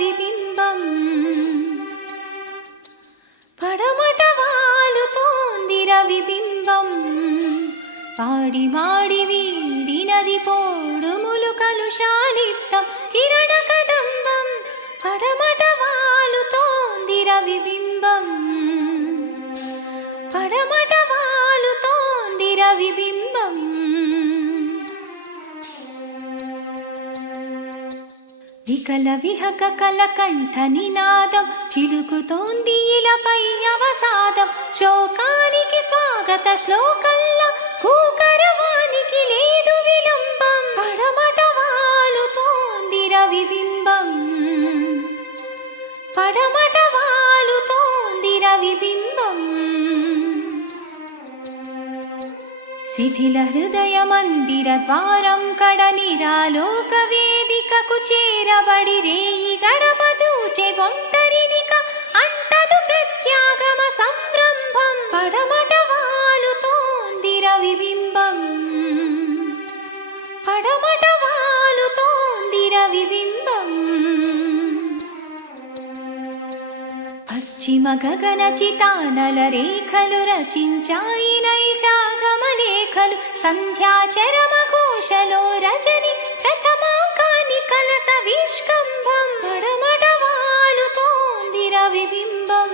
ప్రతిబింబం. పడమట వాలుతోంది రవిబింబం పాడి మాడి వీడినది పోడుములు కలుషాలిప్తం కిరణ కదంబం. పడమట వాలుతోంది రవిబింబం పడమట వాలుతోంది రవిబింబం వికల విహక కల కంఠ నినాదం చిలుకుతోంది ఇలపై అవసాదం. శోకానికి స్వాగత శ్లోకల్లా కూకరవానికి లేదు విలంబం. పడమట వాలుతోంది రవిబింబం పడమట వాలుతోంది రవిబింబం శిథిల హృదయ మందిర ద్వారం కడ నిరాలోక వేదికకు నిలబడి రేయి గడప చూచే ఒంటరినిక అంటదు ప్రత్యాగమ సంరంభం పడమట వాలుతోంది రవిబింబం పడమట వాలుతోంది రవిబింబం పశ్చిమ గగన చితానల రేఖలు రచించాయి నైషాగమ లేఖలు. సంధ్యాచరమ కోశలో రజని విష్కంభం పడమట వాలుతోంది రవిబింబం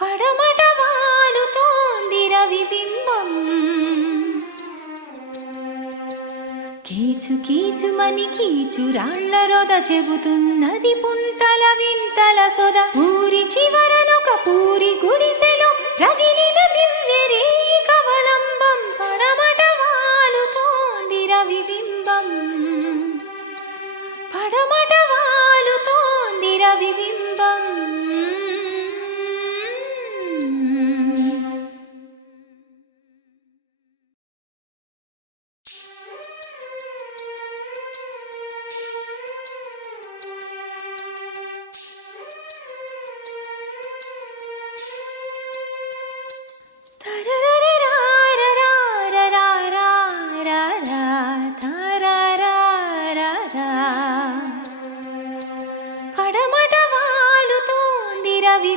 పడమట వాలుతోంది రవిబింబం కీచు కీచుమని కీచురాళ్ళ రొద చెబుతున్నది పుంతల వింతల పడమట వాలుతోంది రవి